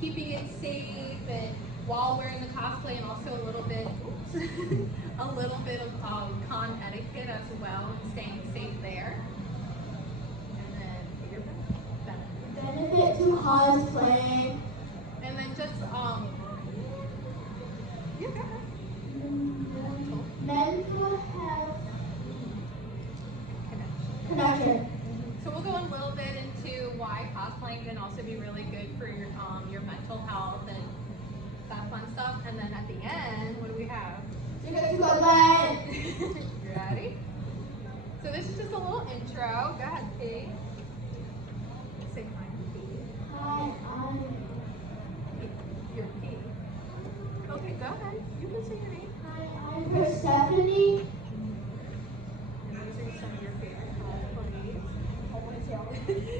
keeping it safe and while wearing the cosplay, and also a little bit, oops, a little bit of con etiquette as well, and staying safe there. And then your benefit. Benefit to cosplay. And then just yeah, go ahead. Mental health connection. So we'll go a little bit into why cosplaying can also be really good for your mental health and that fun stuff. And then at the end, what do we have? You're going to cosplay. You ready? So this is just a little intro. Go ahead, P. Say hi, P. Hi, You're P. Okay, go ahead. You can say your name. I'm Persephone.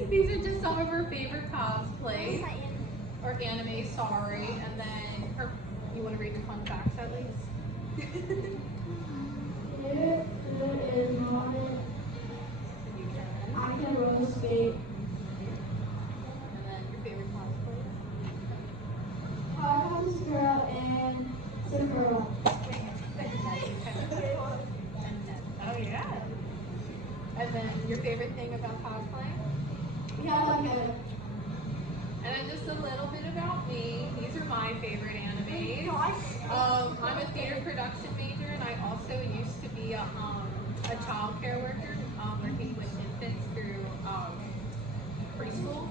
These are just some of her favorite cosplays. Or anime, sorry. And then her, you want to read the fun facts at least? Here is mine. I can roller skate. And then your favorite cosplay? Powerhouse Girl and Cinderella. Oh yeah. And then your favorite thing about cosplaying? Yeah, I like it. And then just a little bit about me. These are my favorite animes. I'm a theater production major, and I also used to be a child care worker, working with infants through preschool.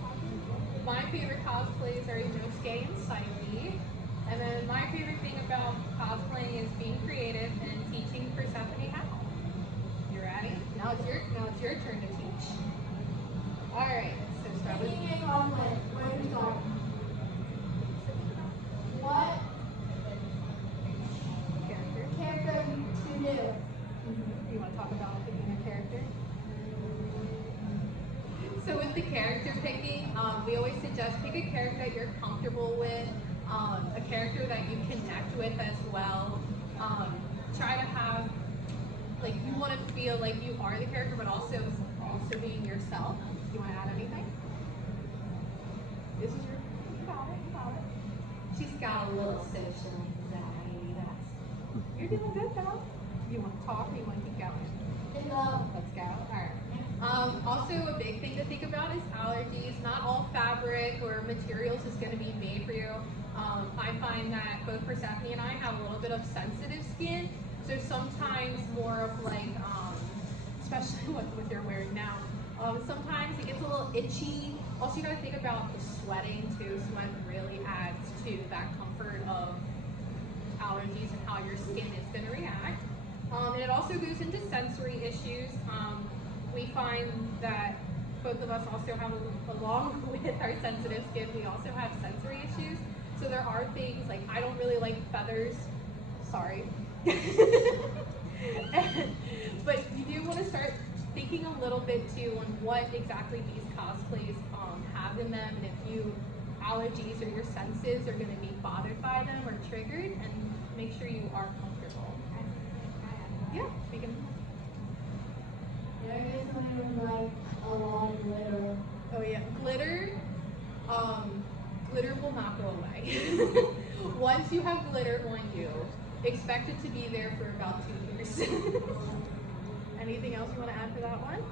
My favorite cosplays are Inosuke and Psyche. And then my favorite thing about cosplaying is being creative and teaching Persephone how. You ready? Now it's your turn to teach. All right. So start with Being a cosplay. Where do we start? What character to do? You want to talk about picking a character? So with the character picking, we always suggest pick a character that you're comfortable with, a character that you connect with as well. Try to have, like, you want to feel like you are the character, but also being yourself. Do you want to add anything? This is your, you got it. She's got a little social anxiety. You're doing good, though. You want to talk or you want to keep going? Let's go. All right. Also, a big thing to think about is allergies. Not all fabric or materials is going to be made for you. I find that both Persephone and I have a little bit of sensitive skin, so sometimes more of like, especially what you're wearing now, sometimes it gets a little itchy. Also, you got to think about the sweating too. Sweat really adds to that comfort of allergies and how your skin is going to react. And it also goes into sensory issues. We find that both of us also have, along with our sensitive skin, we also have sensory issues. So there are things like, I don't really like feathers, sorry. But you do want to start thinking a little bit too on what exactly these cosplays have in them, and if you allergies or your senses are going to be bothered by them or triggered, and make sure you are comfortable. Yeah, we can. Yeah, I guess something with like a lot of glitter. Oh yeah, glitter. Glitter will not go away. Once you have glitter on you, expect it to be there for about 2 years. Anything else you want to add for that one?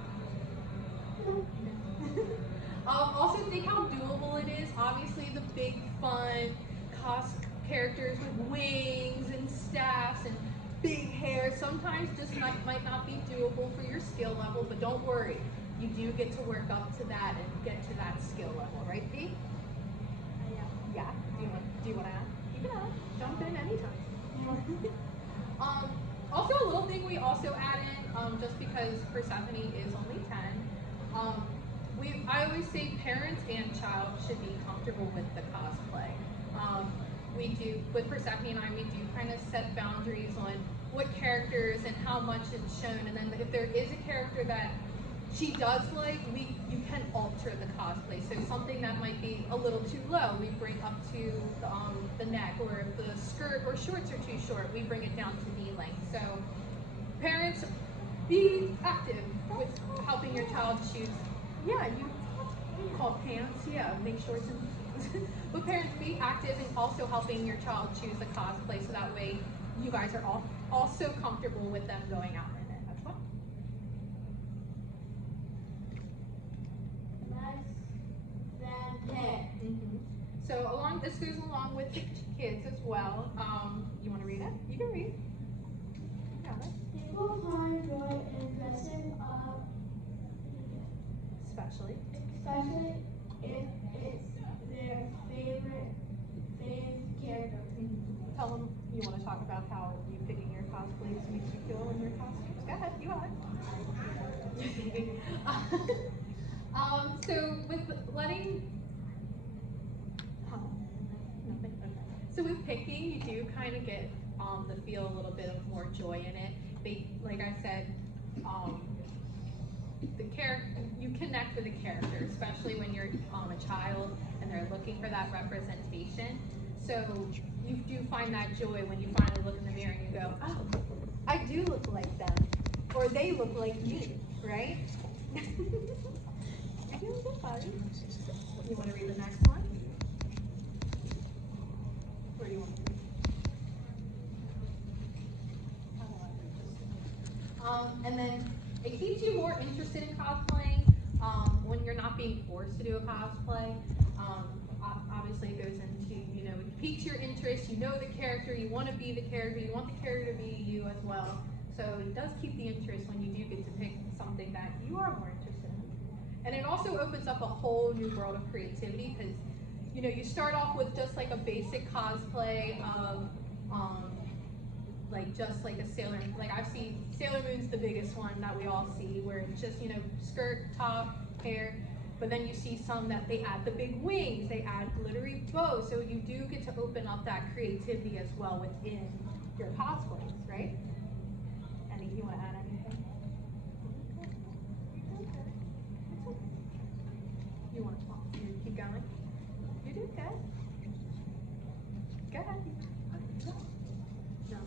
Also think how doable it is. Obviously the big fun characters with wings and staffs and big hair sometimes just might not be doable for your skill level, but don't worry. You do get to work up to that and get to that skill level, right, Pete? Yeah. Do you want to add? You can add. Jump in anytime. Also a little thing we also add in, just because Persephone is only 10, I always say parents and child should be comfortable with the cosplay. We do, with Persephone and I, we do kind of set boundaries on what characters and how much it's shown, and then if there is a character that she does like, you can alter the cosplay. So something that might be a little too low, we bring up to the neck, or if the skirt or shorts are too short, we bring it down to knee length. So parents, be active with helping your child choose. Yeah, you call pants, yeah, make shorts and But parents, be active in also helping your child choose a cosplay so that way you guys are all also comfortable with them going out in it as well. So this goes along with the kids as well. You want to read it? You can read it. You got it. People find joy in dressing up, Especially if it's their favorite character. Tell them you want to talk about how you picking your cosplays makes you feel in your costumes. Go ahead, you got it. So with letting, nothing. Okay. So with picking, you do kind of get the feel a little bit of more joy in it. Like I said, the character, you connect with the character, especially when you're a child and they're looking for that representation. So you do find that joy when you finally look in the mirror and you go, oh, I do look like them, or they look like me, right? You're doing good, buddy. You want to read the next one? Where do you want to read? And then it keeps you more interested in cosplaying when you're not being forced to do a cosplay. Obviously, it goes into, it piques your interest. You know the character, you want to be the character, you want the character to be you as well. So it does keep the interest when you do get to pick something that you are more interested in. And it also opens up a whole new world of creativity because, you start off with just like a basic cosplay of, like just like a Sailor, like I've seen Sailor Moon's the biggest one that we all see, where it's just, skirt, top, hair, but then you see some that they add the big wings, they add glittery bows, so you do get to open up that creativity as well within your cosplays, right? And you want to add anything? You want to talk? You keep going? You do good. Go ahead. No.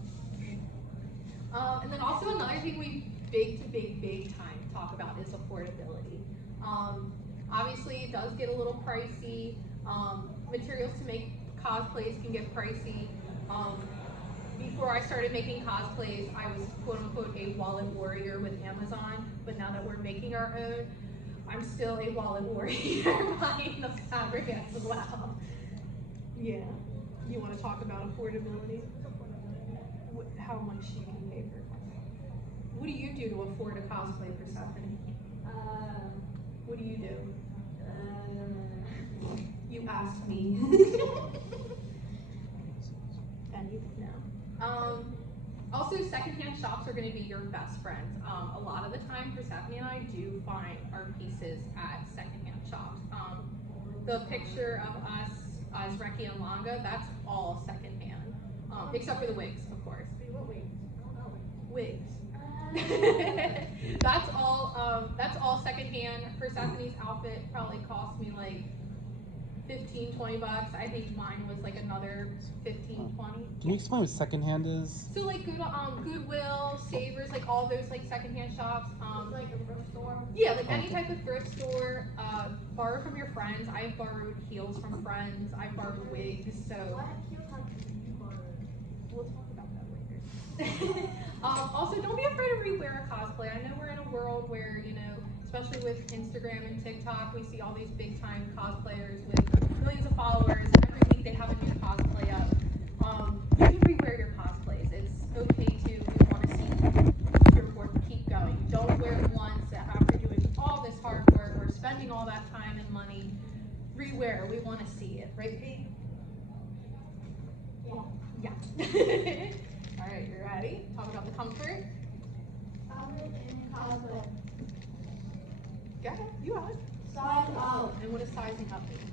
And then also another thing we big time talk about is affordability. Obviously, it does get a little pricey. Materials to make cosplays can get pricey. Before I started making cosplays, I was quote unquote a wallet warrior with Amazon, but now that we're making our own, I'm still a wallet warrior buying the fabric as well. Yeah. You want to talk about affordability? How much you can pay for a cosplay? What do you do to afford a cosplay, Persephone? What do you do? You asked me. And you know. Also, secondhand shops are going to be your best friends. A lot of the time, Persephone and I do find our pieces at secondhand shops. The picture of us as Reki and Langa, that's all secondhand, except for the wigs, of course. What wigs? Wigs. That's all secondhand. Persephone's outfit probably cost me like $15-20. I think mine was like another $15-20. Can you explain what secondhand is? So like Goodwill, Savers, like all those like secondhand shops. Like a thrift store? Yeah, like any type of thrift store. Borrow from your friends. I've borrowed heels from friends. I've borrowed wigs. So What heels have you borrowed? we'll talk about that later. Also, don't be afraid to rewear a cosplay. I know we're in a world where, especially with Instagram and TikTok, we see all these big time cosplayers with millions of followers, and every week they have a new cosplay up. You can rewear your cosplays. It's okay to, if you want to see your work, keep going. Don't wear it once after doing all this hard work or spending all that time and money. Rewear. We want to see it, right, Pete? Yeah. Yeah. All right, you ready? Talk about the comfort. Outfit and cosplay. Go ahead. You are. Size up. And what does sizing up mean?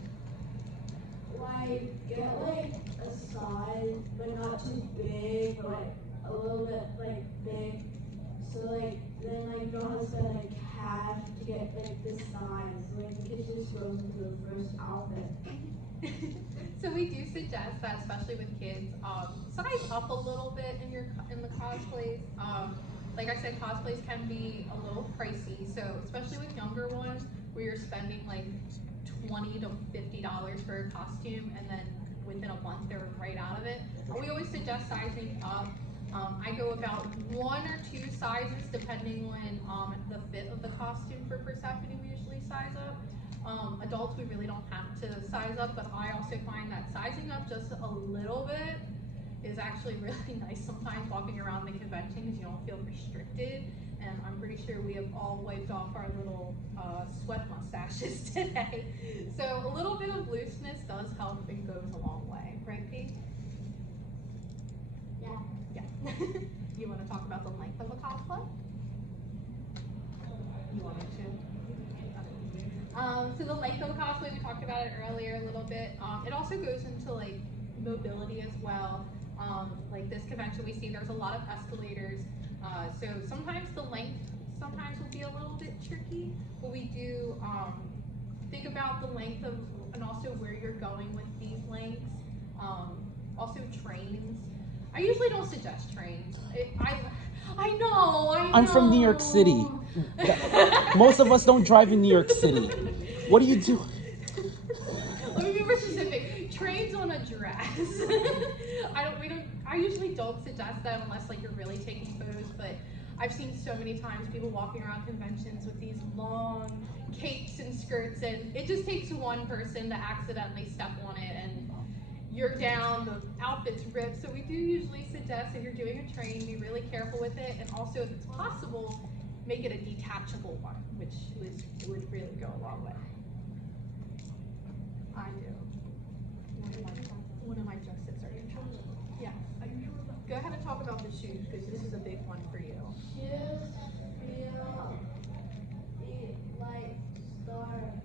Like, get like a size, but not too big, but like a little bit like big. So like, then like you don't have to spend like cash to get like this size. So, like it just goes into the first outfit. So we do suggest that, especially with kids, size up a little bit in the cosplays. Like I said, cosplays can be a little pricey. So especially with younger ones, where you're spending like $20 to $50 for a costume, and then within a month they're right out of it. We always suggest sizing up. I go about 1 or 2 sizes depending on the fit of the costume for Persephone. We usually size up. Adults, we really don't have to size up, but I also find that sizing up just a little bit is actually really nice sometimes walking around the convention because you don't feel restricted. And I'm pretty sure we have all wiped off our little sweat mustaches today. So a little bit of looseness does help and goes a long way, right, Pete? Yeah. Yeah. You want to talk about the length of a cosplay? You want me to? So the length of a cosplay, we talked about it earlier a little bit. It also goes into like mobility as well. Like this convention we see there's a lot of escalators. So sometimes the length sometimes will be a little bit tricky, but we do think about the length of and also where you're going with these lengths. Also trains. I usually don't suggest trains. I know. I'm from New York City. Most of us don't drive in New York City. What do you do? Let me be more specific. Trains on a dress. I usually don't suggest them unless like you're really taking photos, but I've seen so many times people walking around conventions with these long capes and skirts, and it just takes one person to accidentally step on it and you're down, the outfit's ripped. So we do usually suggest if you're doing a train, be really careful with it, and also if it's possible, make it a detachable one, which would really go a long way. I do. One of my justices are detachable. Yeah. Go ahead and talk about the shoes, because this is a big one for you. Shoes feel like start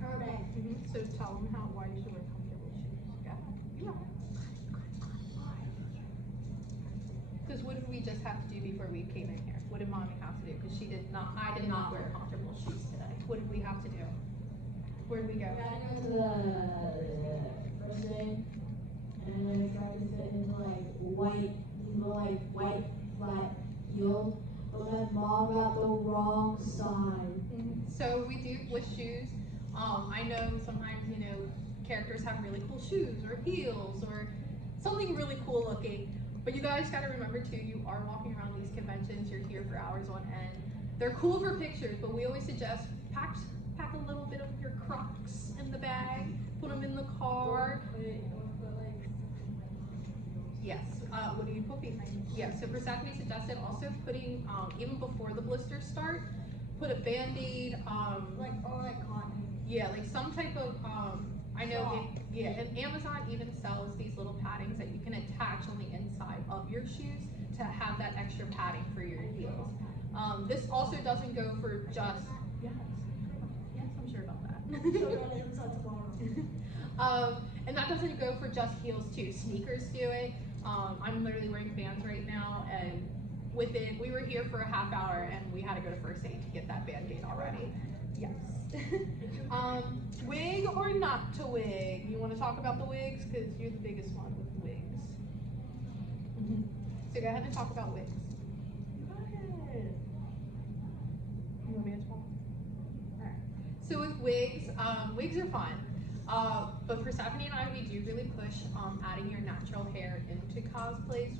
hurting. So tell them why you should wear comfortable shoes. Go ahead. You got it. Because what did we just have to do before we came in here? What did Mommy have to do? Because I did not wear comfortable shoes today. What did we have to do? Where did we go? We gotta go to the first thing, and then we tried to fit into like white flat heels, but my mom got the wrong size. So we do with shoes. I know sometimes characters have really cool shoes or heels or something really cool looking. But you guys got to remember too, you are walking around these conventions. You're here for hours on end. They're cool for pictures, but we always suggest pack a little bit of your Crocs in the bag. Put them in the car. Yes. What do you put behind? Yeah. So Persephone suggested also putting even before the blisters start, put a Band-Aid. Like cotton. Yeah, like some type of I know. And Amazon even sells these little paddings that you can attach on the inside of your shoes to have that extra padding for your heels. This also doesn't go for just yes, I'm sure about that. And that doesn't go for just heels too. Sneakers do it. I'm literally wearing Vans right now, and we were here for a half hour, and we had to go to first aid to get that Band-Aid already. Yes. Wig or not to wig? You want to talk about the wigs? Because you're the biggest one with wigs. So go ahead and talk about wigs. Go ahead. You want me to talk? Alright. So with wigs, wigs are fun. But for Stephanie and I, we do really push adding your natural hair into cosplays.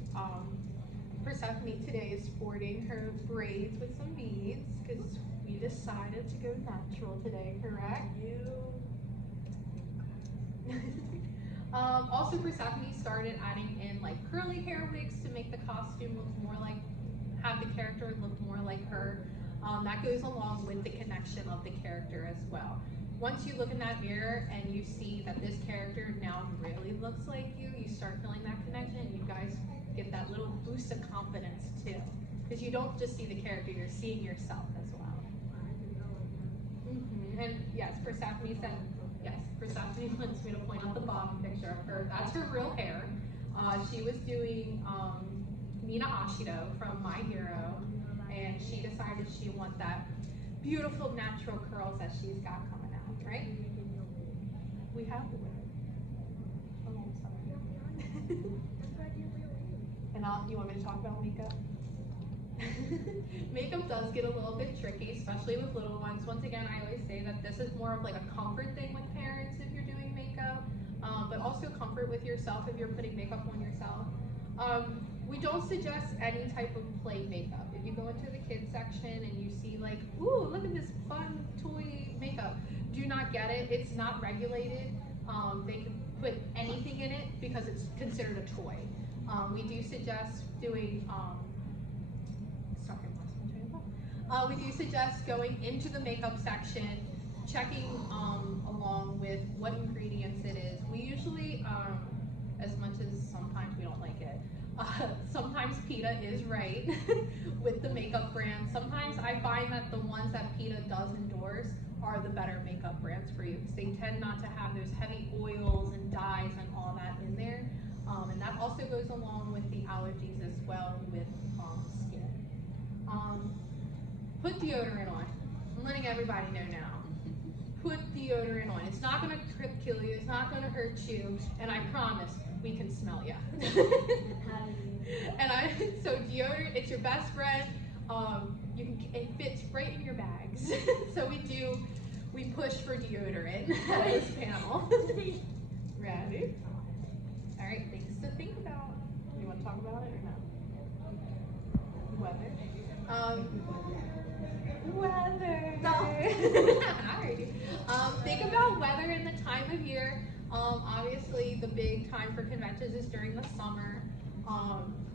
Persephone today is sporting her braids with some beads because we decided to go natural today, correct? Also Persephone started adding in like curly hair wigs to make the costume look more like, have the character look more like her. That goes along with the connection of the character as well. Once you look in that mirror and you see that this character now really looks like you, you start feeling that connection. You guys get that little boost of confidence too. Because you don't just see the character, you're seeing yourself as well. And yes, Persephone said, yes, Persephone wants me to point out the bottom picture of her. That's her real hair. She was doing Mina Ashido from My Hero, and she decided she wants that beautiful natural curls that she's got coming out, right? We have the wig. Oh, I'm sorry. And you want me to talk about makeup? Makeup does get a little bit tricky, especially with little ones. Once again, I always say that this is more of like a comfort thing with parents if you're doing makeup, but also comfort with yourself if you're putting makeup on yourself. We don't suggest any type of play makeup. If you go into the kids section and you see like, ooh, look at this fun toy makeup, do not get it. It's not regulated. They can put anything in it because it's considered a toy. We do suggest doing, we do suggest going into the makeup section, checking along with what ingredients it is. We usually, as much as sometimes we don't like it, sometimes PETA is right with the makeup brands. Sometimes I find that the ones that PETA does endorse are the better makeup brands for you because they tend not to have those heavy oils and dyes and all that in there. And that also goes along with the allergies as well with skin. Put deodorant on. I'm letting everybody know now. Put deodorant on. It's not going to kill you. It's not going to hurt you. And I promise we can smell you. So deodorant, it's your best friend. It fits right in your bags. So we push for deodorant at this panel. Ready? All right, things to think about. You want to talk about it or no? Weather. Weather. No. Alrighty. Think about weather in the time of year. Obviously, the big time for conventions is during the summer,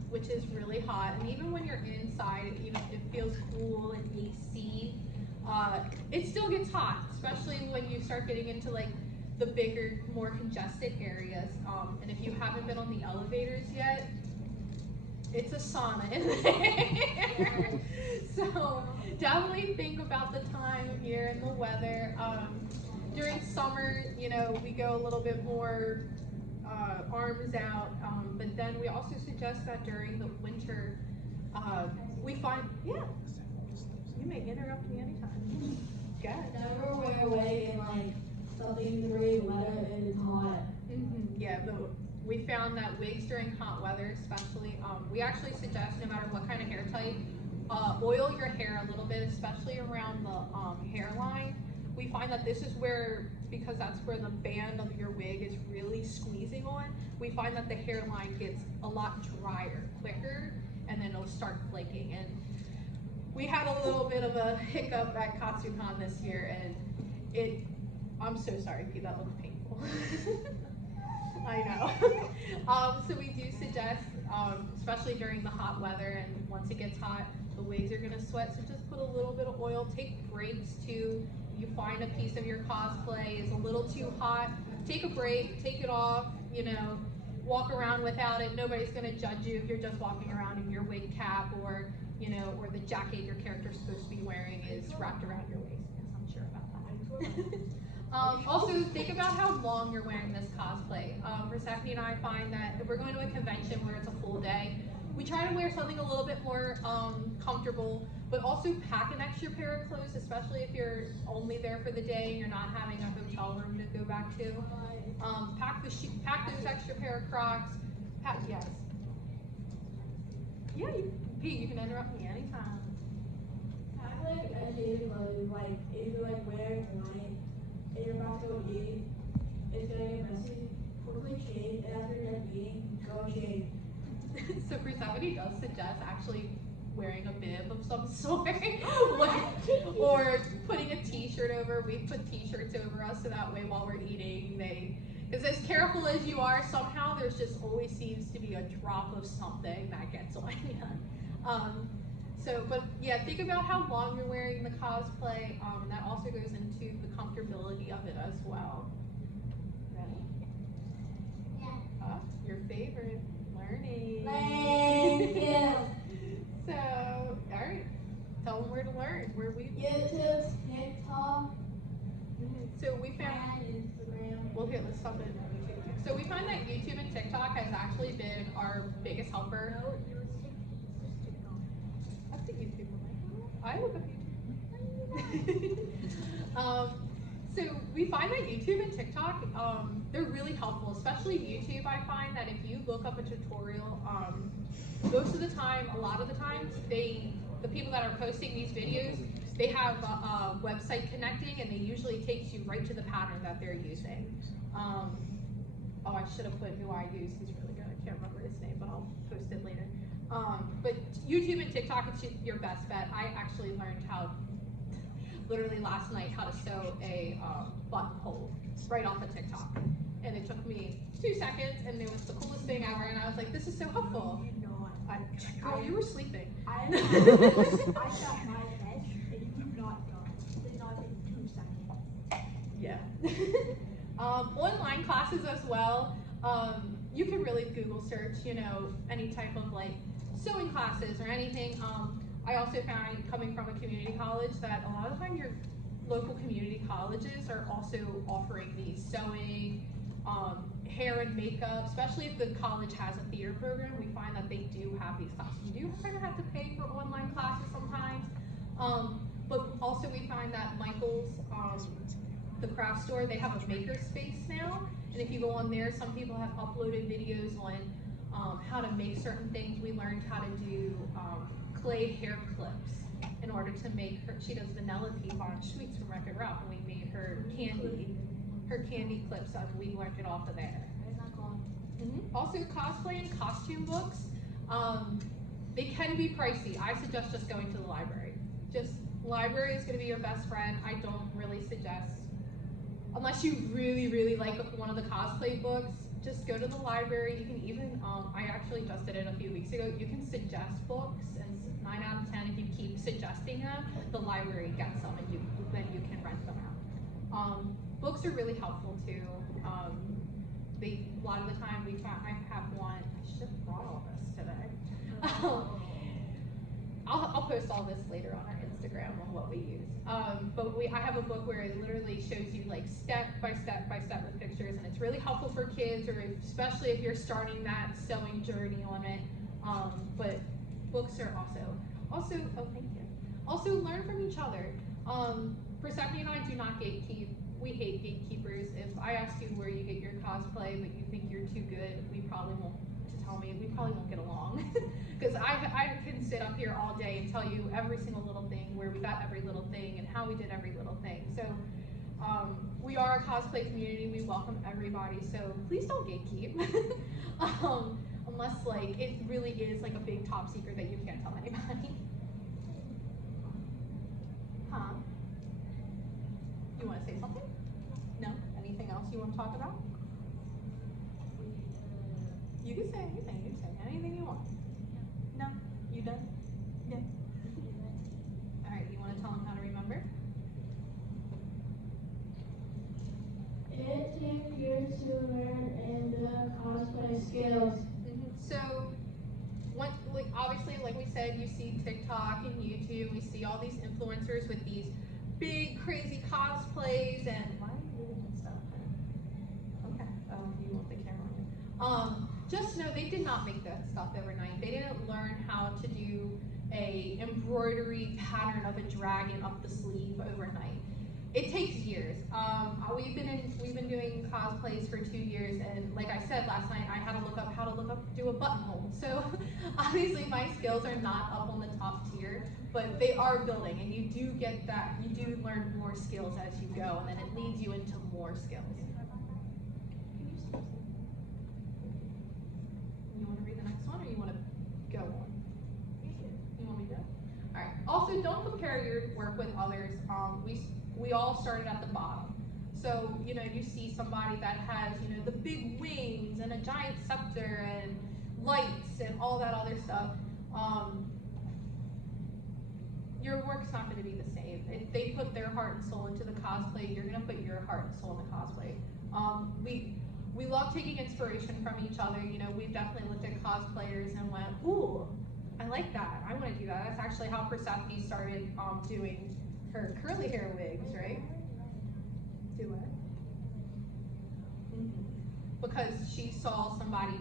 which is really hot. And even when you're inside, it feels cool and AC. It still gets hot, especially when you start getting into like the bigger, more congested areas. And if you haven't been on the elevators yet, it's a sauna in there. So definitely think about the time of year and the weather. During summer, we go a little bit more arms out, but then we also suggest that during the winter, we find, you may interrupt me anytime. Go ahead. Never wear a wig in like something very weather and it's hot. Yeah, we found that wigs during hot weather, especially, we actually suggest no matter what kind of hair type, oil your hair a little bit, especially around the hairline. We find that this is where, because that's where the band of your wig is really squeezing on, we find that the hairline gets a lot drier quicker and then it'll start flaking. And we had a little bit of a hiccup at KatsuCon this year and I'm so sorry, Pete, that looked painful. I know. So we do suggest, especially during the hot weather and once it gets hot, the wigs are gonna sweat, so just put a little bit of oil. Take breaks too. You find a piece of your cosplay is a little too hot, take a break, take it off, walk around without it. Nobody's gonna judge you if you're just walking around in your wig cap or the jacket your character's supposed to be wearing is wrapped around your waist, because I'm sure about that. Also, think about how long you're wearing this cosplay. Persephone and I find that if we're going to a convention where it's a full day, we try to wear something a little bit more comfortable, but also pack an extra pair of clothes, especially if you're only there for the day and you're not having a hotel room to go back to. Pack those extra pair of Crocs. Yes. Yeah, Pete, you can interrupt me anytime. Pack like a change of clothes, like if you're like wearing tonight and you're about to go eat, it's gonna get messy. Quickly change, and after you're done eating, go change. So Persephone does suggest actually wearing a bib of some sort, or putting a t-shirt over. We put t-shirts over us so that way while we're eating, because as careful as you are, somehow there's just always seems to be a drop of something that gets on you. But yeah, think about how long you're wearing the cosplay. That also goes into the comfortability of it as well. Ready? Yeah. Your favorite, learning. Thank you. So, all right. Tell them where to learn. Where we YouTube, TikTok, So we found. and Instagram. We'll let's stop it. So we find that YouTube and TikTok has actually been our biggest helper. No, it was TikTok. That's a YouTube one. I look up YouTube. So we find that YouTube and TikTok, they're really helpful, especially YouTube. I find that if you look up a tutorial, most of the time, a lot of the times, the people that are posting these videos, they have a website connecting, and they usually takes you right to the pattern that they're using. Oh, I should have put who I use. He's really good. I can't remember his name, but I'll post it later. But YouTube and TikTok, it's your best bet. I actually learned how, literally last night, how to sew a buttonhole right off of TikTok. And it took me 2 seconds, and it was the coolest thing ever. And I was like, this is so helpful. Girl, you were sleeping. I got my head, and you did not take 2 seconds. Yeah. Online classes as well. You can really Google search, you know, any type of like sewing classes or anything. I also found, coming from a community college, that a lot of the time your local community colleges are also offering these sewing, hair and makeup, especially if the college has a theater program. We find that they do have these classes. You do kind of have to pay for online classes sometimes, but also we find that Michael's, the craft store, they have a maker space now, and if you go on there, some people have uploaded videos on how to make certain things. We learned how to do clay hair clips in order to make her, she does vanilla peep on sweets from Wreck-It Ralph, and we made her candy clips, and we learned it off of there. Also, cosplay and costume books, they can be pricey. I suggest just going to the library. Library is going to be your best friend. I don't really suggest, unless you really, really like one of the cosplay books, just go to the library. You can even, I actually just did it a few weeks ago, you can suggest books, and 9 out of 10, if you keep suggesting them, the library gets them, and then you can rent them out. Books are really helpful too. A lot of the time I have one, I should have brought all this today. I'll post all this later on our Instagram on what we use. But I have a book where it literally shows you like step by step by step with pictures, and it's really helpful for kids, or especially if you're starting that sewing journey on it. But books are also, oh thank you. Also learn from each other. Persephone and I do not gatekeep. We hate gatekeepers. If I ask you where you get your cosplay, but you think you're too good, we probably won't get along. Because I can sit up here all day and tell you every single little thing, where we got every little thing, and how we did every little thing. So we are a cosplay community. We welcome everybody. So please don't gatekeep, unless like it really is like a big top secret that you can't tell anybody. Huh? You want to say something? No? Anything else you want to talk about? You can say anything. You can say anything you want. No? You done? Yeah. Alright, you want to tell them how to remember? It takes years to learn and cosplay skills. So, obviously, like we said, you see TikTok and YouTube, we see all these influencers with these big, crazy cosplays, and why are you moving and stuff? Okay, you want the camera on you. Just know they did not make that stuff overnight. They didn't learn how to do a embroidery pattern of a dragon up the sleeve overnight. It takes years. We've been doing cosplays for 2 years, and like I said last night, I had to look up how to do a buttonhole. So obviously my skills are not up on the top tier, but they are building, and you do get that. You do learn more skills as you go, and then it leads you into more skills. You want to read the next one, or you want to go on? You want me to? All right. Also, don't compare your work with others. We all started at the bottom. So, you know, you see somebody that has, you know, the big wings and a giant scepter and lights and all that other stuff. Your work's not going to be the same. If they put their heart and soul into the cosplay, you're going to put your heart and soul in the cosplay. We love taking inspiration from each other. You know, we've definitely looked at cosplayers and went, ooh, I like that. I want to do that. That's actually how Persephone started doing her curly hair wigs, right? Do what? Because she saw somebody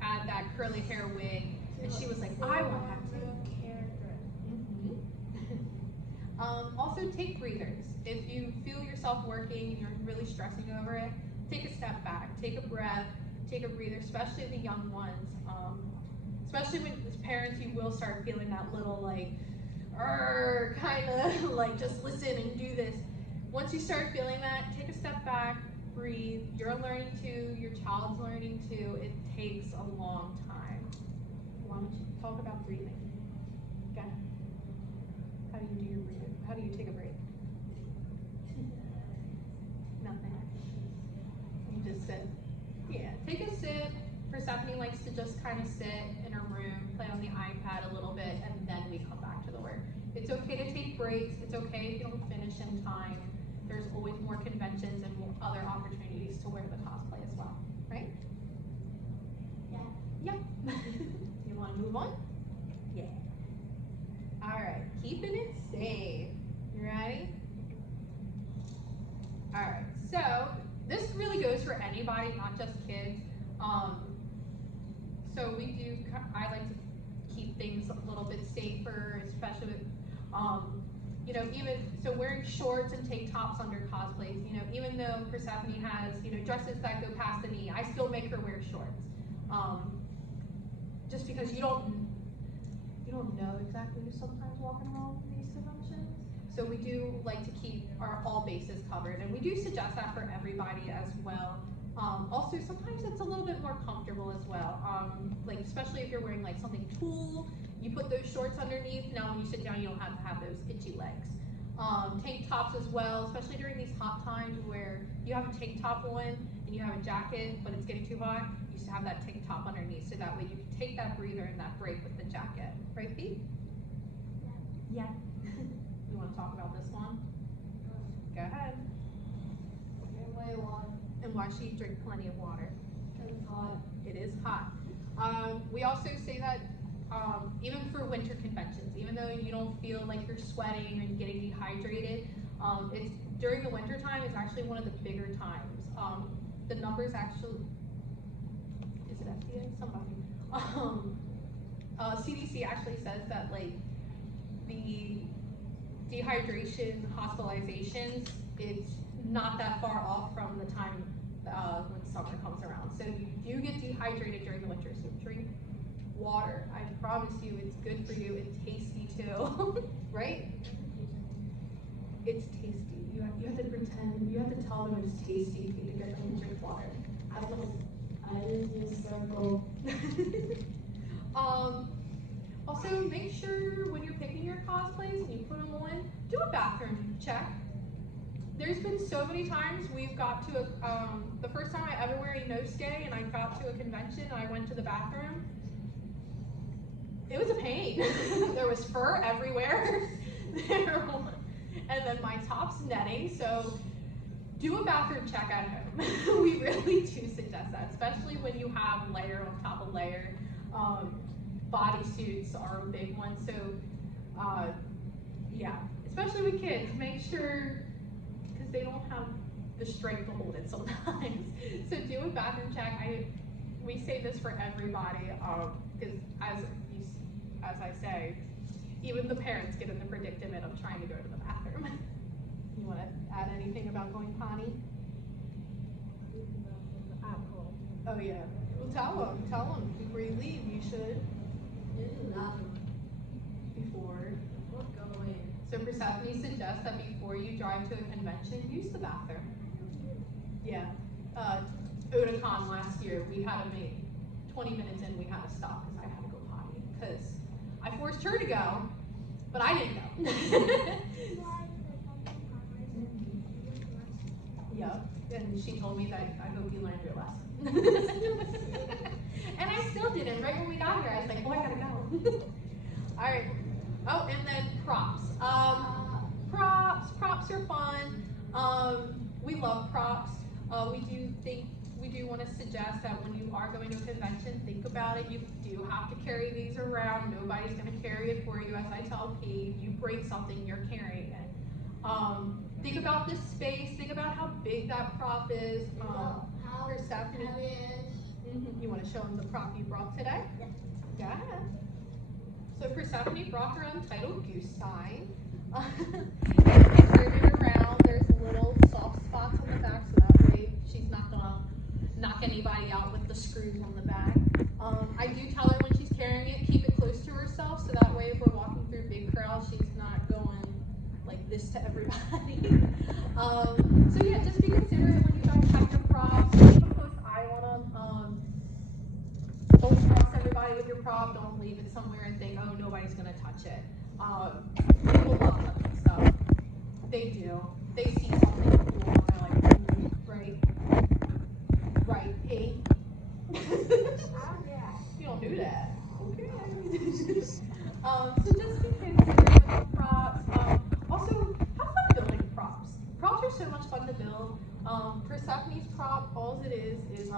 add that curly hair wig, and she was like, I want that too. Also take breathers. If you feel yourself working and you're really stressing over it, take a step back, take a breath, take a breather, especially the young ones. Especially when as parents, you will start feeling that little like, kind of like just listen and do this. Once you start feeling that, take a step back, breathe. You're learning too, your child's learning too. It takes a long time. Why don't you talk about breathing? Okay. How do you do your breathing? How do you take a break? Nothing. You just sit. Yeah, take a sit. Persephone likes to just kind of sit in her room, play on the iPad a little bit, and then we come back to the work. It's okay to take breaks. It's okay if you don't finish in time. There's always more conventions and more other opportunities to wear the cosplay as well, right? Yeah. Yeah. You want to move on? Yeah. All right, keeping it safe. You ready? All right, so this really goes for anybody, not just kids. So I like to keep things a little bit safer, especially with, so wearing shorts and tank tops under cosplays, even though Persephone has, dresses that go past the knee, I still make her wear shorts. Just because you don't know exactly who's sometimes walking around in these conventions. So we do like to keep all bases covered, and we do suggest that for everybody as well. Also, sometimes it's a little bit more comfortable as well. Like especially if you're wearing like something tulle, you put those shorts underneath. Now when you sit down, you don't have to have those itchy legs. Tank tops as well, especially during these hot times where you have a tank top on and you have a jacket, but it's getting too hot. You should have that tank top underneath, so that way you can take that breather and that break with the jacket. Right, Pete? Yeah. You want to talk about this one? Go ahead. And why should you drink plenty of water? It's hot. It is hot. We also say that even for winter conventions, even though you don't feel like you're sweating and getting dehydrated, it's during the winter time. It's actually one of the bigger times. The numbers actually, is it FDA? Somebody. CDC actually says that like the dehydration hospitalizations, it's not that far off from the time when summer comes around. So you do get dehydrated during the winter, so drink water. I promise you it's good for you. It's tasty too, right? It's tasty. You have to pretend, you have to tell them it's tasty to get them to drink water. I just use circle. Also, make sure when you're picking your cosplays and you put them on, do a bathroom check. There's been so many times we've got to the first time I ever wear a Inosuke and I got to a convention and I went to the bathroom, it was a pain. There was fur everywhere. And then my top's netting, so do a bathroom check at home. We really do suggest that, especially when you have layer on top of layer. Bodysuits are a big one, so yeah, especially with kids, make sure, because they don't have the strength to hold it sometimes. So do a bathroom check. We say this for everybody, because as I say, even the parents get in the predicament of trying to go to the bathroom. You want to add anything about going potty? Alcohol. Oh yeah. Well, tell them before you leave. You should. Before. So Persephone suggests that before you drive to a convention, use the bathroom. Yeah. Otakon last year, we had to make 20 minutes in, we had to stop because I had to go potty. Because I forced her to go, but I didn't go. Yep. And she told me that I hope you learned your lesson. And I still didn't. Right when we got here, I was like, oh, I gotta go. All right. Oh, and then props. Props are fun. We love props. We do want to suggest that when you are going to a convention, think about it. You do have to carry these around. Nobody's going to carry it for you. As I tell Pete, you break something, you're carrying it. Think about the space. Think about how big that prop is. Persephone. You want to show them the prop you brought today? Yeah. Go ahead. So Persephone brought her untitled goose sign. You can turn it around. There's little soft spots on the back, so that way she's not gonna knock anybody out with the screws on the back. I do tell her when she's carrying it, keep it close to herself, so that way if we're walking through big crowds, she's not going like this to everybody. So yeah, just be considerate when you guys have your props. Keep a close eye on them. Don't trust everybody with your prop. Don't leave it somewhere and think, oh, nobody's gonna touch it. People love touching stuff. They do. They see something cool and they're like, ooh, right, right, hey. You don't do that. Okay. So just be considerate with the props. Also, have fun building props. Props are so much fun to build. Persephone's prop, all it is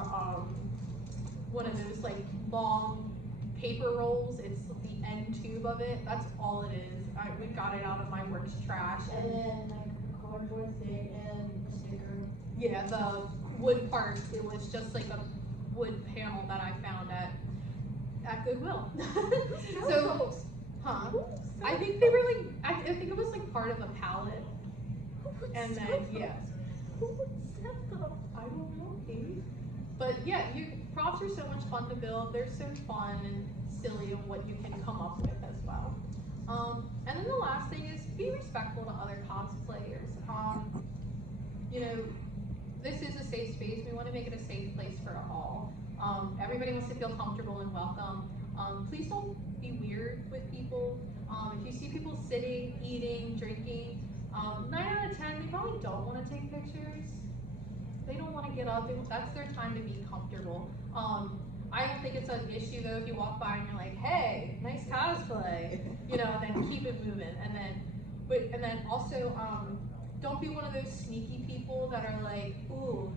one of those like long paper rolls. It's the end tube of it. That's all it is. We got it out of my work's trash. And then like a cardboard thing and a sticker. Yeah, the wood part, it was just like a wood panel that I found at Goodwill. So, huh? I think they were like, I think it was like part of a pallet. And then, yes. I don't know, maybe. But yeah, props are so much fun to build. They're so fun and silly and what you can come up with as well. And then the last thing is be respectful to other cosplayers. You know, this is a safe space. We want to make it a safe place for all. Everybody wants to feel comfortable and welcome. Please don't be weird with people. If you see people sitting, eating, drinking, 9 out of 10, they probably don't want to take pictures. They don't want to get up. That's their time to be comfortable. I don't think it's an issue though if you walk by and you're like, "Hey, nice cosplay," you know, and then keep it moving. And then also, don't be one of those sneaky people that are like, "Ooh,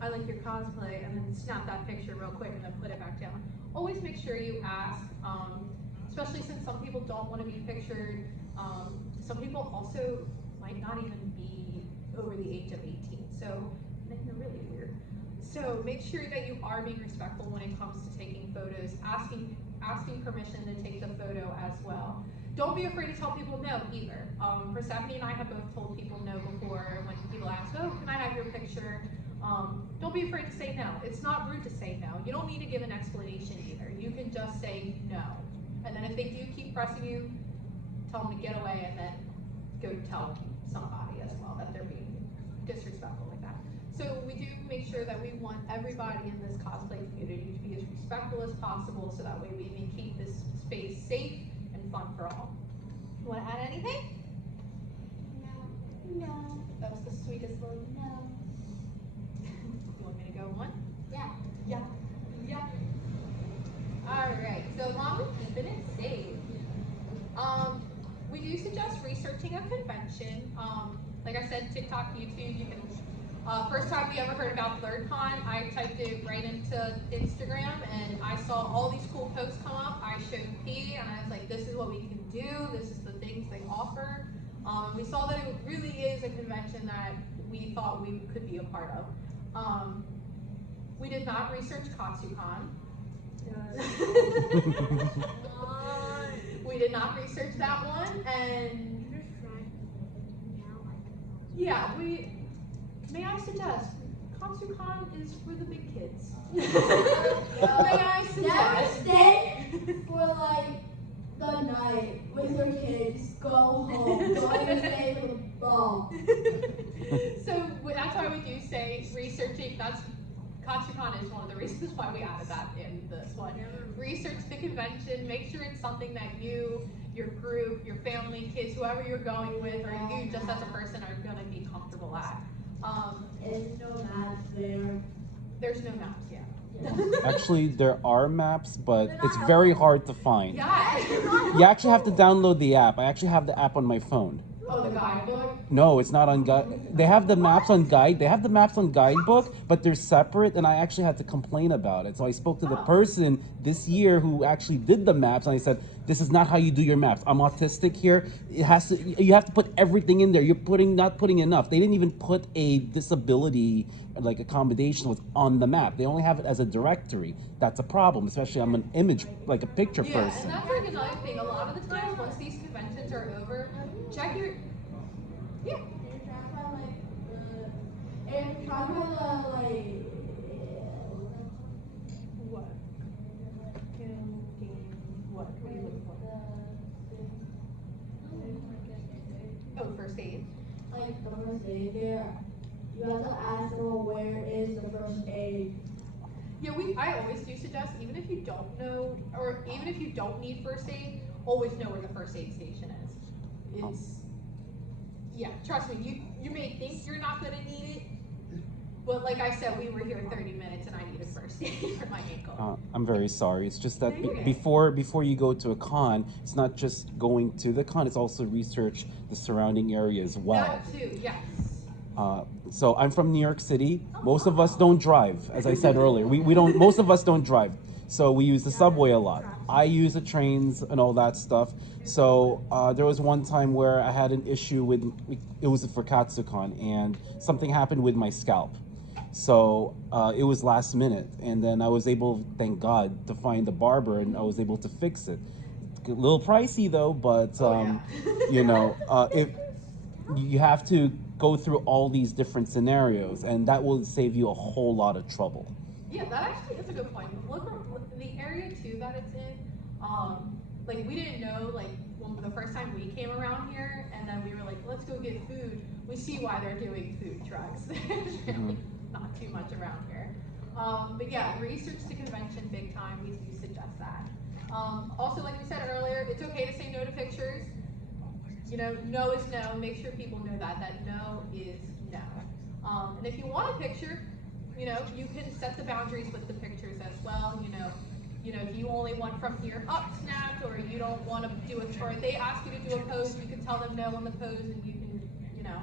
I like your cosplay," and then snap that picture real quick and then put it back down. Always make sure you ask, especially since some people don't want to be pictured. Some people also might not even be over the age of 18, so then you're really weird. So make sure that you are being respectful when it comes to taking photos, asking permission to take the photo as well. Don't be afraid to tell people no either. Persephone and I have both told people no before when people ask, "Oh, can I have your picture?" Don't be afraid to say no. It's not rude to say no. You don't need to give an explanation either. You can just say no. And then if they do keep pressing you, tell them to get away and then go tell somebody as well that they're being disrespectful like that. So we do make sure that we want everybody in this cosplay community to be as respectful as possible so that way we can keep this space safe and fun for all. You want to add anything? No. That was the sweetest little no. You want me to go one? Yeah. Yeah. Yeah. All right. So along with keeping it safe, we do suggest researching a convention. Like I said, TikTok, YouTube, you can. First time we ever heard about ThirdCon, I typed it right into Instagram and I saw all these cool posts come up. I showed P and I was like, this is what we can do. This is the things they offer. We saw that it really is a convention that we thought we could be a part of. We did not research KatsuCon. We did not research that one, and yeah, may I suggest, KatsuCon is for the big kids. May I suggest? Never stay for like the night with your kids. Go home. Don't even stay for the ball. So that's why we do say researching. KatsuCon is one of the reasons why we added that in this one. Research the convention, make sure it's something that you, your group, your family, kids, whoever you're going with, or you just as a person are going to be comfortable at. There's no maps there. There's no maps, yeah. Actually, there are maps, but it's very hard to find. Yeah. You actually have to download the app. I actually have the app on my phone. Oh, the guidebook? No, it's not on guide. They have the maps on guide. They have the maps on guidebook, but they're separate. And I actually had to complain about it. So I spoke to the person this year who actually did the maps, and I said, "This is not how you do your maps. I'm autistic here. It has to. You have to put everything in there. You're not putting enough. They didn't even put a disability like accommodation was on the map. They only have it as a directory. That's a problem, especially I'm an image like a picture person. And that's like another thing. A lot of the times, once these conventions are over, Yeah. You're trying to find like and try to find What? What? What are you looking for? Oh, first aid. like the first aid there. You have to ask them where is the first aid. Yeah, I always do suggest, even if you don't know, or even if you don't need first aid, always know where the first aid station is. It's, yeah, trust me, you may think you're not gonna need it, but like I said, we were here 30 minutes and I needed first aid for my ankle. I'm very sorry. It's just that No, you're good. before you go to a con, it's not just going to the con. It's also research the surrounding area as well. That too, yes. So I'm from New York City. Most of us don't drive, as I said earlier. We don't. Most of us don't drive, so we use the subway a lot. I use the trains and all that stuff. So there was one time where I had an issue with it was for Katsucon, and something happened with my scalp. So it was last minute, and then I was able, thank God, to find the barber, and I was able to fix it. A little pricey though, but you know, if you have to go through all these different scenarios, and that will save you a whole lot of trouble. Yeah, that actually is a good point. Look the area too that it's in. Like we didn't know like when the first time we came around here, and then we were like, let's go get food. We see why they're doing food trucks. There's really not too much around here. But yeah, research the convention big time. We do suggest that. Also, like we said earlier, it's okay to say no to pictures. You know, no is no. Make sure people know that no is no. And if you want a picture, you know, you can set the boundaries with the pictures as well. You know, if you only want from here up snapped, or you don't want to do it, or they ask you to do a pose, you can tell them no on the pose, and you can, you know,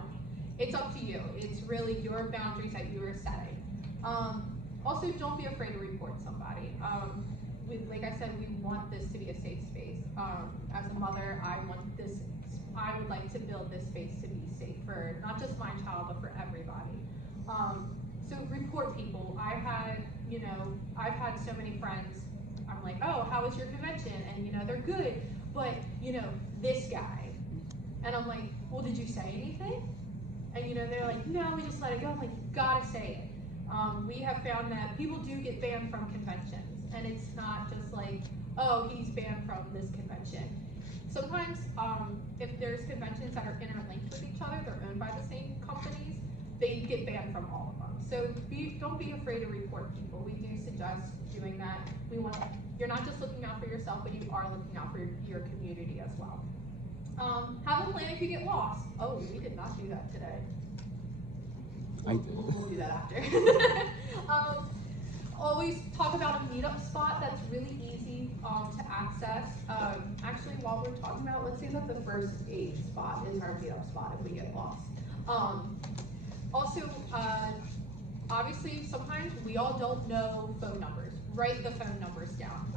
it's up to you. It's really your boundaries that you are setting. Also, don't be afraid to report somebody. Like I said, we want this to be a safe space. As a mother, I would like to build this space to be safe for not just my child, but for everybody. So report people. I've had so many friends. I'm like, oh, how was your convention? And they're good, but this guy. And I'm like, well, did you say anything? And they're like, no, we just let it go. I'm like, you gotta say it. We have found that people do get banned from conventions, and it's not just like, oh, he's banned from this convention. Sometimes, if there's conventions that are interlinked with each other, they're owned by the same companies, they get banned from all of them. So don't be afraid to report people. We do suggest doing that. You're not just looking out for yourself, but you are looking out for your community as well. Have a plan if you get lost. Oh, we did not do that today. We'll do that after. Always talk about a meetup spot that's really easy to access. Actually, while we're talking about, let's say that the first aid spot is our meetup spot if we get lost. Also, obviously, sometimes we all don't know phone numbers. Write the phone numbers down.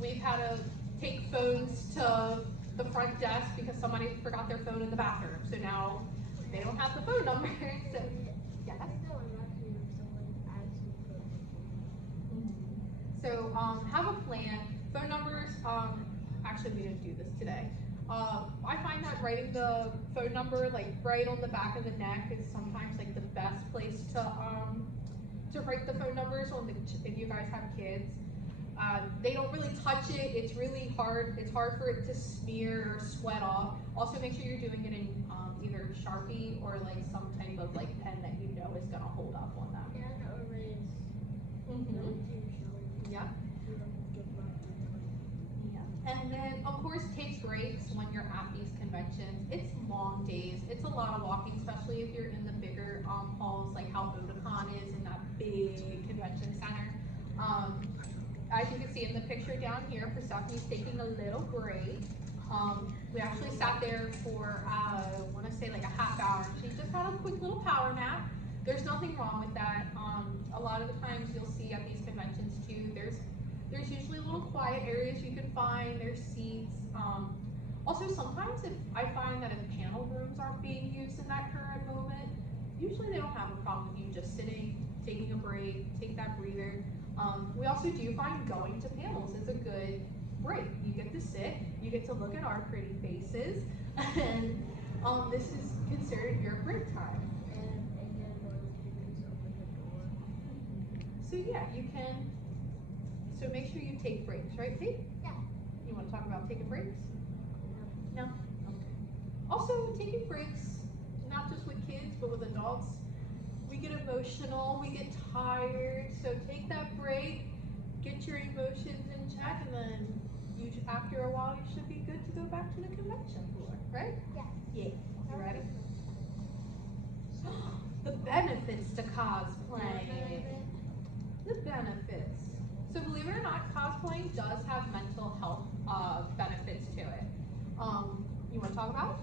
We've had to take phones to the front desk because somebody forgot their phone in the bathroom. So now they don't have the phone number. So, yeah. So have a plan. Phone numbers, actually we didn't do this today. I find that writing the phone number like right on the back of the neck is sometimes like the best place to write the phone numbers if you guys have kids. They don't really touch it. It's really hard. It's hard for it to smear or sweat off. Also make sure you're doing it in either Sharpie or like some type of like pen that you know is gonna hold up on them. Yeah. And then, of course, take breaks when you're at these conventions. It's long days. It's a lot of walking, especially if you're in the bigger halls, like how Otakon is in that big convention center. As you can see in the picture down here, Persephone's taking a little break. We actually sat there for, I want to say like a half hour. She just had a quick little power nap. There's nothing wrong with that. A lot of the times you'll see at these conventions too, there's usually little quiet areas you can find, there's seats. Also sometimes if I find that if panel rooms aren't being used in that current moment, usually they don't have a problem with you just sitting, taking a break, take that breather. We also do find going to panels is a good break. You get to sit, you get to look at our pretty faces, and this is considered your break time. So yeah, you can, so make sure you take breaks, right, Faith? Yeah. You want to talk about taking breaks? No? Okay. Also, taking breaks, not just with kids, but with adults, we get emotional, we get tired, so take that break, get your emotions in check, and then after a while, you should be good to go back to the convention floor, right? Yeah. Yeah. You ready? The benefits to cosplay. The benefits. So believe it or not, cosplaying does have mental health benefits to it. You want to talk about it?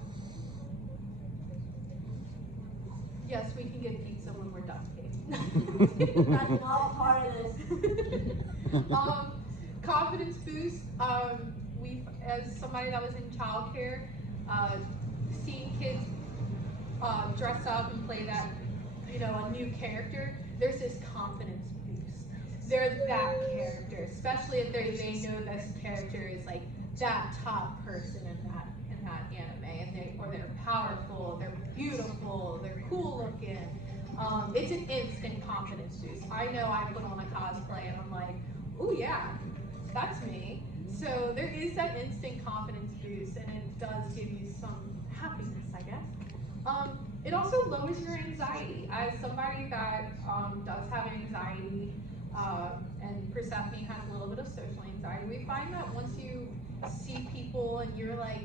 Yes, we can get pizza when we're done, Kate. That's not part of this. Confidence boost. As somebody that was in childcare, seeing kids dress up and play that, a new character, there's this confidence boost. They're that character, especially if they know this character is like that top person in that anime, and they're powerful, they're beautiful, they're cool looking. It's an instant confidence boost. I know I put on a cosplay and I'm like, oh yeah, that's me. So there is that instant confidence boost, and it does give you some happiness, I guess. It also lowers your anxiety. As somebody that does have anxiety, and Persephone has a little bit of social anxiety, we find that once you see people and you're like,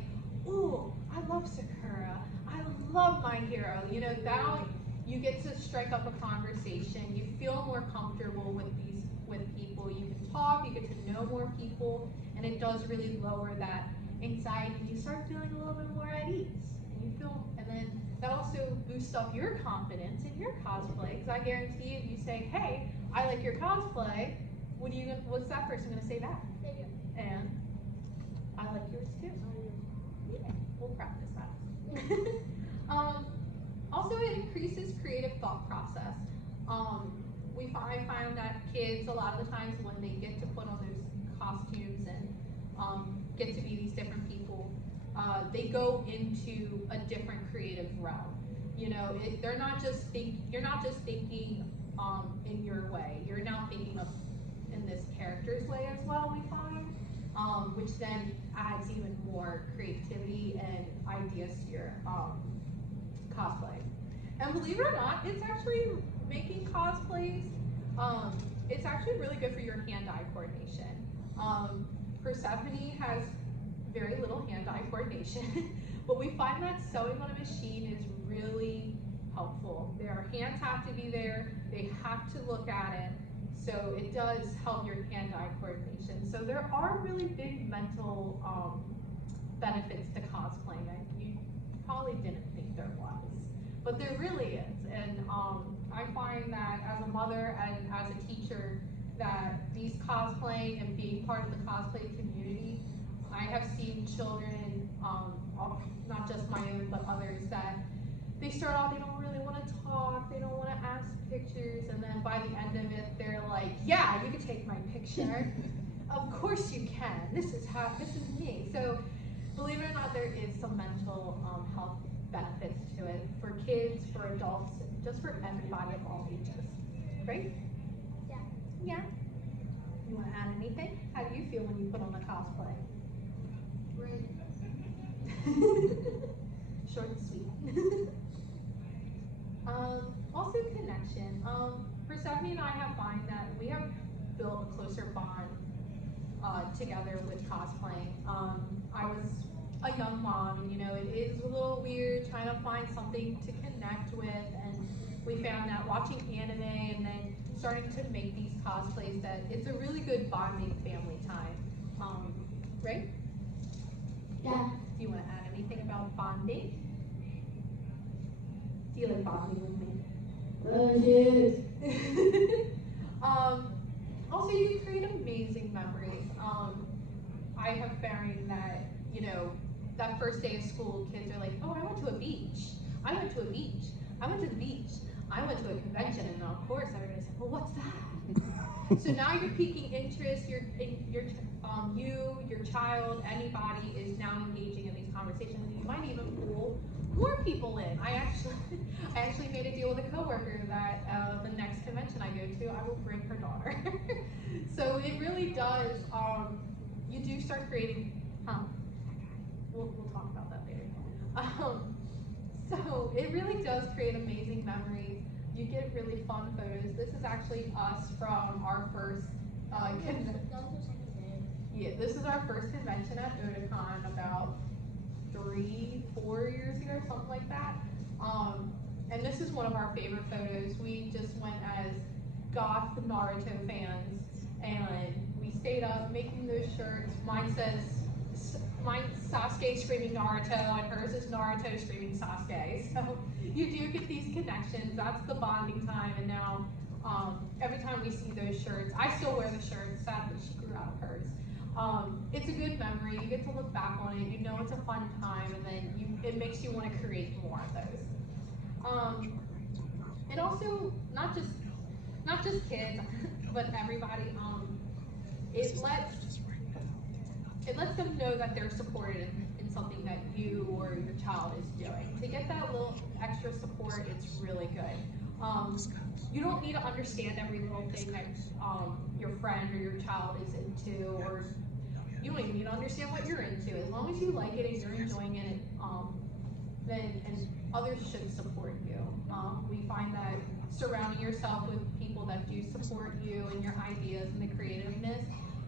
ooh, I love Sakura, I love my hero, now you get to strike up a conversation, you feel more comfortable with people, you can talk, you get to know more people, and it does really lower that anxiety. You start feeling a little bit more at ease, and then that also boosts up your confidence in your cosplay, because I guarantee if you say, hey, I like your cosplay, what's that person gonna say back? Thank you. And I like yours too. Yeah, we'll practice that. Also, it increases creative thought process. I find that kids, a lot of the times when they get to put on those costumes and get to be these different people, they go into a different creative realm. You're not just thinking in your way. You're now thinking of in this character's way as well, we find, which then adds even more creativity and ideas to your cosplay. And believe it or not, it's actually making cosplays, it's actually really good for your hand-eye coordination. Persephone has very little hand-eye coordination, but we find that sewing on a machine is really helpful. Their hands have to be there, they have to look at it, so it does help your hand-eye coordination. So there are really big mental benefits to cosplaying. You probably didn't think there was, but there really is. And I find that as a mother and as a teacher, that these cosplaying and being part of the cosplay community, I have seen children, not just my own, but others, that they start off, they don't really want to talk, they don't want to ask pictures, and then by the end of it, they're like, yeah, you can take my picture. Of course you can. This is me. So believe it or not, there is some mental health benefits to it for kids, for adults, just for everybody of all ages. Right? Yeah. Yeah. You want to add anything? How do you feel when you put on a cosplay? Great. Short and sweet. Also connection. Persephone and I have found that we have built a closer bond together with cosplaying. I was a young mom, and it is a little weird trying to find something to connect with, and we found that watching anime and then starting to make these cosplays, that it's a really good bonding family time. Right? Yeah. Do you want to add anything about bonding? Do you like bonding with me? Yes. Also, you can create amazing memories. I have found that, that first day of school, kids are like, oh, I went to a beach. I went to a beach. I went to the beach. I went to a convention, and of course everybody's like, well, what's that? So now you're piquing interest. Your child, anybody is now engaging in these conversations, and you might even pull more people in. I actually made a deal with a coworker that the next convention I go to, I will bring her daughter. So it really does. You do start creating. We'll talk about that later. So it really does create amazing memories. You get really fun photos. This is actually us from our first convention. Yeah, this is our first convention at Otakon about 3-4 years ago, something like that. And this is one of our favorite photos. We just went as goth Naruto fans, and we stayed up making those shirts. Mine's Sasuke screaming Naruto, and hers is Naruto screaming Sasuke. So you do get these connections. That's the bonding time. And now every time we see those shirts, I still wear the shirts. Sadly, she grew out of hers. It's a good memory. You get to look back on it. You know it's a fun time, and then it makes you want to create more of those. And also not just kids, but everybody. It lets them know that they're supported in something that you or your child is doing. To get that little extra support, it's really good. You don't need to understand every little thing that your friend or your child is into, or you don't even need to understand what you're into. As long as you like it and you're enjoying it, then and others should support you. We find that surrounding yourself with people that do support you and your ideas and the creativeness,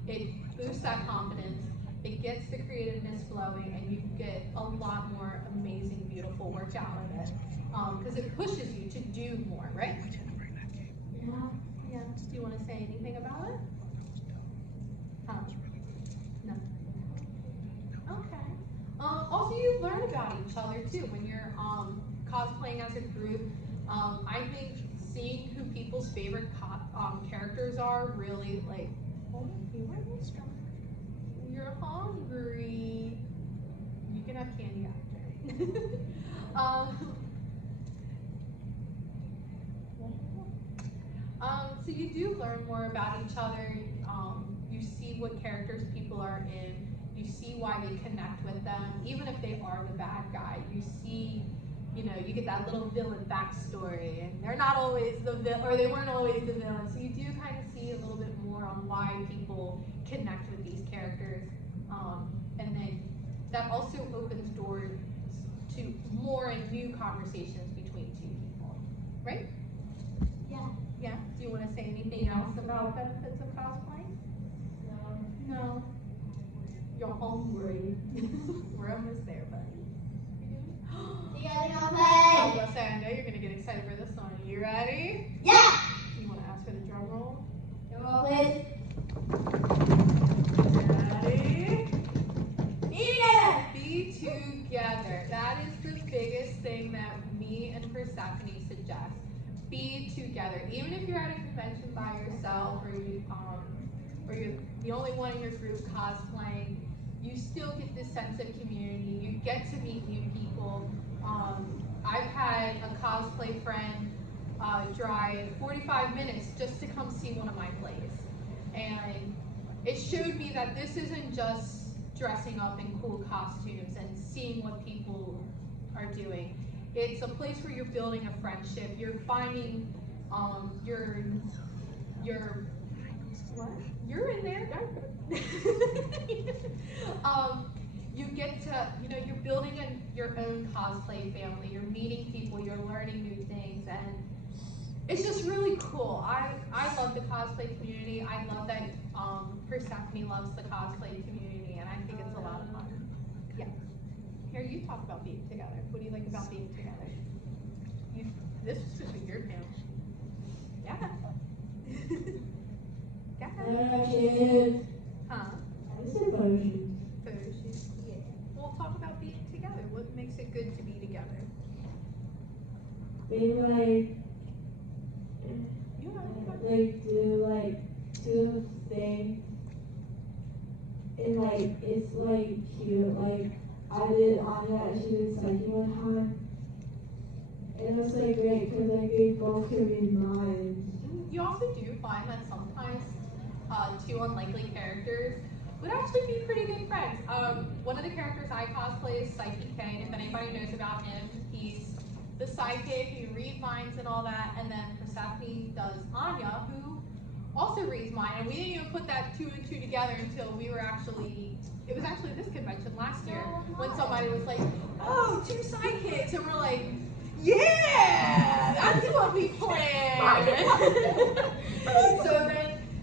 it boosts that confidence. It gets the creativeness flowing, and you get a lot more amazing, beautiful work out of it. Because it pushes you to do more, right? Yeah. Yeah. Do you want to say anything about it? No. Okay. Also, you learn about each other too when you're cosplaying as a group. I think seeing who people's favorite characters are really like. Hold on, you're hungry. You can have candy after. So you do learn more about each other. You see what characters people are in. You see why they connect with them, even if they are the bad guy. You see, you get that little villain backstory, and they're not always the villain, or they weren't always the villain. So you do kind of see a little bit more on why people connect with these characters, and then that also opens doors to more and new conversations between two people, right? Yeah. Yeah. Do you want to say anything else about benefits of cosplay? No. You're hungry. We're almost there, buddy. Together, I was play. gonna say, I know you're gonna get excited for this one. You ready? Yeah. You want to ask for the drum roll? Drum roll, please. Ready? Be together. Be together. That is the biggest thing that me and Persephone suggest. Be together. Even if you're at a convention by yourself, or you're the only one in your group cosplaying, you still get this sense of community. You get to meet new people. I've had a cosplay friend drive 45 minutes just to come see one of my plays. And it showed me that this isn't just dressing up in cool costumes and seeing what people are doing. It's a place where you're building a friendship. You're finding what? You're in there. You get to, you're building your own cosplay family. You're meeting people. You're learning new things, and it's just really cool. I love the cosplay community. I love that Persephone loves the cosplay community, and I think it's a lot of fun. Yeah. Here, you talk about being together. What do you like about being together? This should be your panel. Yeah. I should. Huh? I said photo shoot. Photo shoot. Yeah. We'll talk about being together. What makes it good to be together? Being like You know. do thing, and it's cute. I did Anya, she was psychic one time, and it was great because they both could read minds. You also do find that sometimes two unlikely characters would actually be pretty good friends. One of the characters I cosplay is Psyche K. If anybody knows about him, he's the sidekick who reads minds and all that. And then Persephone does Anya, who also reads mine. And we didn't even put that two and two together until we were actually, it was actually this convention last year when somebody was like, oh, two sidekicks. And we're like, yeah, that's what we planned.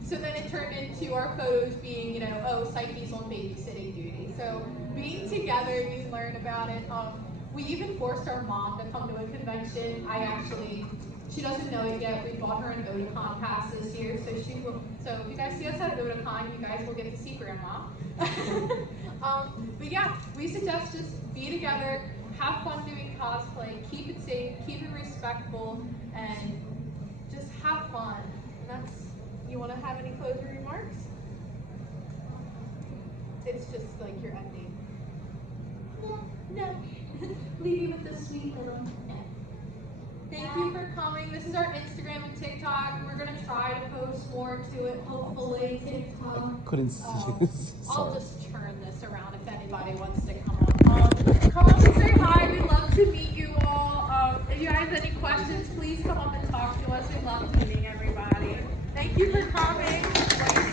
So then it turned into our photos being, you know, oh, Psyche's on babysitting duty. So being together, you learn about it. We even forced our mom to come to a convention. She doesn't know it yet. We bought her an Otakon pass this year, so if you guys see us at Otakon, you guys will get to see Grandma. But yeah, we suggest just be together, have fun doing cosplay, keep it safe, keep it respectful, and just have fun. And that's. You want to have any closing remarks? It's just like your ending. No. Leave you with the sweet little. Thank you for coming. This is our Instagram and TikTok. We're gonna try to post more to it, hopefully. TikTok. Couldn't see. I'll just turn this around if anybody wants to come up. Come up and say hi. We'd love to meet you all. If you guys have any questions, please come up and talk to us. We love meeting everybody. Thank you for coming.